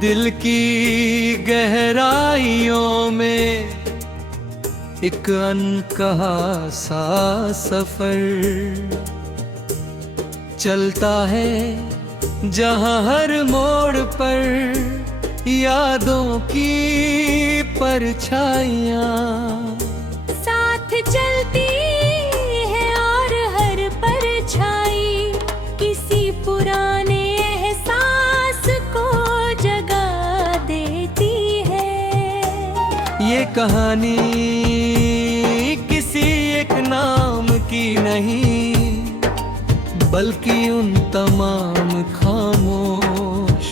दिल की गहराइयों में एक अनकहा सा सफर चलता है, जहां हर मोड़ पर यादों की परछाइयां साथ चलती है और हर परछाई किसी पुराने एहसास को जगा देती है। ये कहानी किसी एक नाम की नहीं, बल्कि उन तमाम खामोश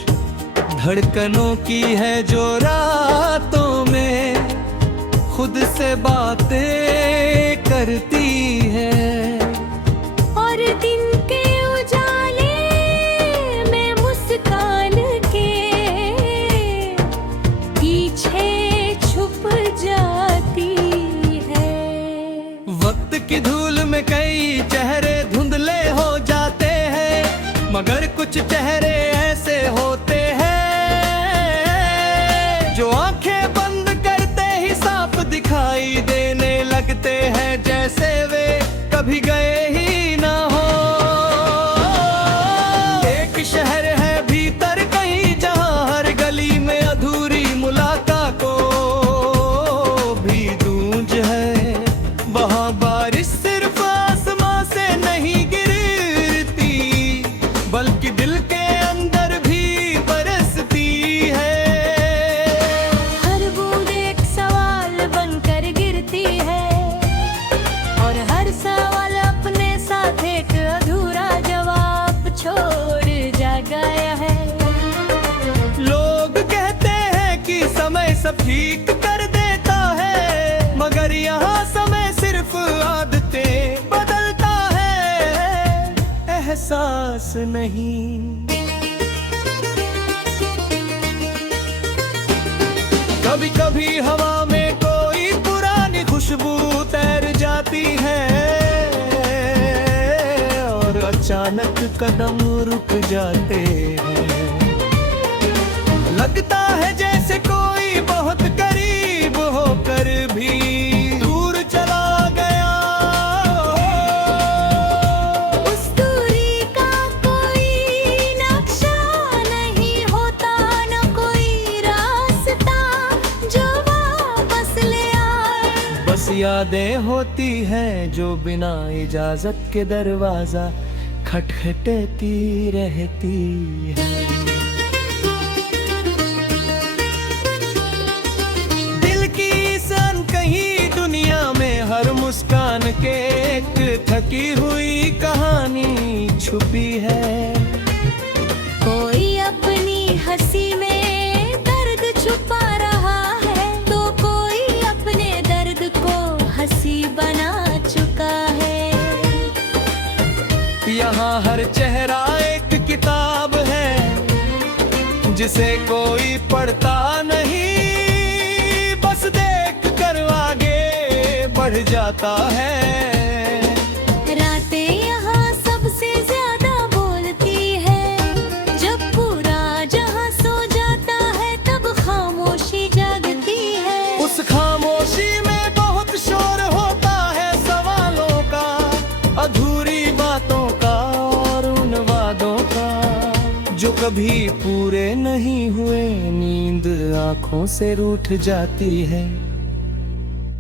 धड़कनों की है जो रातों में खुद से बातें करती है। और दिन के उजाले में मुस्कान के पीछे छुप जाती है। वक्त की धूल में कई चेहरे धुंधले हो जाते हैं, मगर कुछ चेहरे ऐसे होते हैं जो आंखें बंद करते ही साफ दिखाई देने लगते हैं, जैसे वे कभी गए ही ना हो। एक शहर है भीतर कहीं जहां हर गली में अधूरी मुलाकात को भी गूंज है। वहां बारिश सिर्फ आसमां से नहीं गिरती, बल्कि दिल के अंदर भी बरसती है। हर बूंद एक सवाल बनकर गिरती है और हर सवाल अपने साथ एक अधूरा जवाब छोड़ जा गया है। लोग कहते हैं कि समय सब ठीक कर देता है, मगर यहाँ समय सिर्फ आदतें बदलता है, एहसास नहीं। कभी कभी हवा में कोई पुरानी खुशबू तैर जाती है और अचानक कदम रुक जाते हैं। लगता है जैसे कोई बहुत करीब होकर भी दूर चला गया। उस दूरी का कोई नक्शा नहीं होता, न कोई रास्ता जो वापस ले आए। बस यादें होती हैं जो बिना इजाजत के दरवाजा खटखटाती रहती है। दिल की सन कहीं दुनिया में हर मुस्कान के एक थकी हुई कहानी छुपी है। कोई अपनी हंसी में दर्द छुपा रहा है, तो कोई अपने दर्द को हंसी बना चुका है। यहाँ हर चेहरा एक किताब है जिसे कोई पढ़ता नहीं, बस देख कर आगे बढ़ जाता है। रातें यहाँ सबसे ज्यादा बोलती है, जब पूरा जहाँ सो जाता है तब खामोशी जागती है। उस खामोशी में बहुत शोर होता है सवालों का, अधूरी बातों का और उन वादों का जो कभी पूरे नहीं हुए। नींद आंखों से रूठ जाती है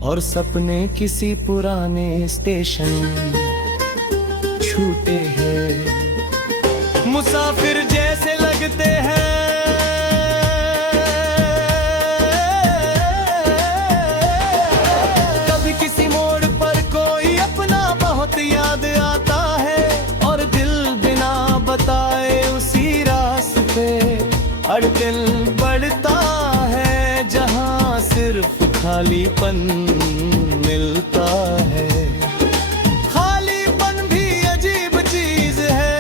और सपने किसी पुराने स्टेशन छूटे हैं। मुसाफिर जैसे लगते हैं, कभी किसी मोड़ पर कोई अपना बहुत याद आता है और दिल बिना बताए उसी रास्ते हर दिल बढ़ता है, जहां सिर्फ खालीपन मिलता है। खालीपन भी अजीब चीज है,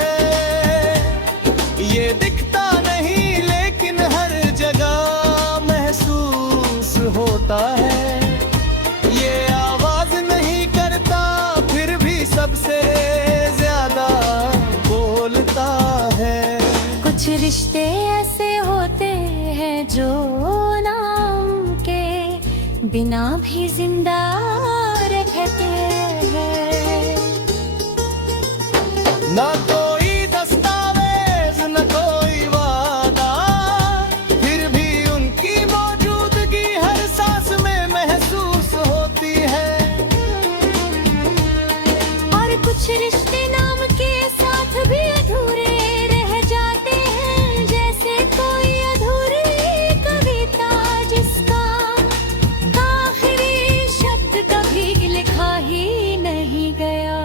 ये दिखता नहीं लेकिन हर जगह महसूस होता है। ये आवाज नहीं करता फिर भी सबसे ज्यादा बोलता है। कुछ रिश्ते ऐसे होते जिंदा रखते हैं। ना कोई दस्तावेज न कोई वादा, फिर भी उनकी मौजूदगी हर सांस में महसूस होती है। और कुछ रिश्ते नाम के साथ भी अधूरे रह जाते हैं, जैसे कोई अधूरी कविता जिसका आखिरी शब्द कभी लिखा ही नहीं गया।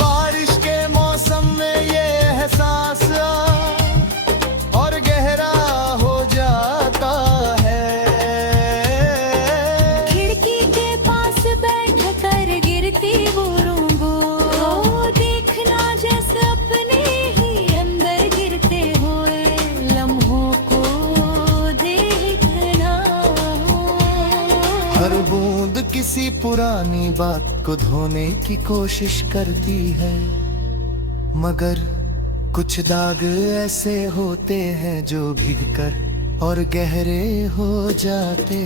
बारिश के मौसम में ये एहसास और गहरा हो जाता है। खिड़की के पास बैठ कर गिरती बूंदों को देखना, जैसे अपने ही अंदर गिरते हुए लम्हों को देखना। हर बूंद किसी पुरानी बात को धोने की कोशिश करती है, मगर कुछ दाग ऐसे होते हैं जो भीगकर और गहरे हो जाते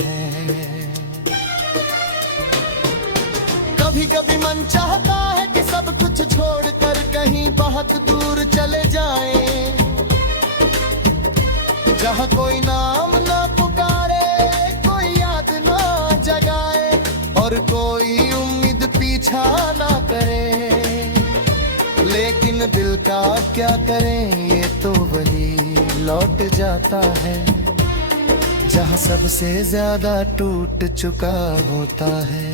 हैं। कभी कभी मन चाहता है कि सब कुछ छोड़कर कहीं बहुत दूर चले जाएं, जहाँ कोई नाम ना पुकारे, कोई याद ना जगाए और कोई उम्मीद पीछा ना करे। लेकिन दिल का क्या करें, ये तो वही लौट जाता है जहाँ सबसे ज्यादा टूट चुका होता है।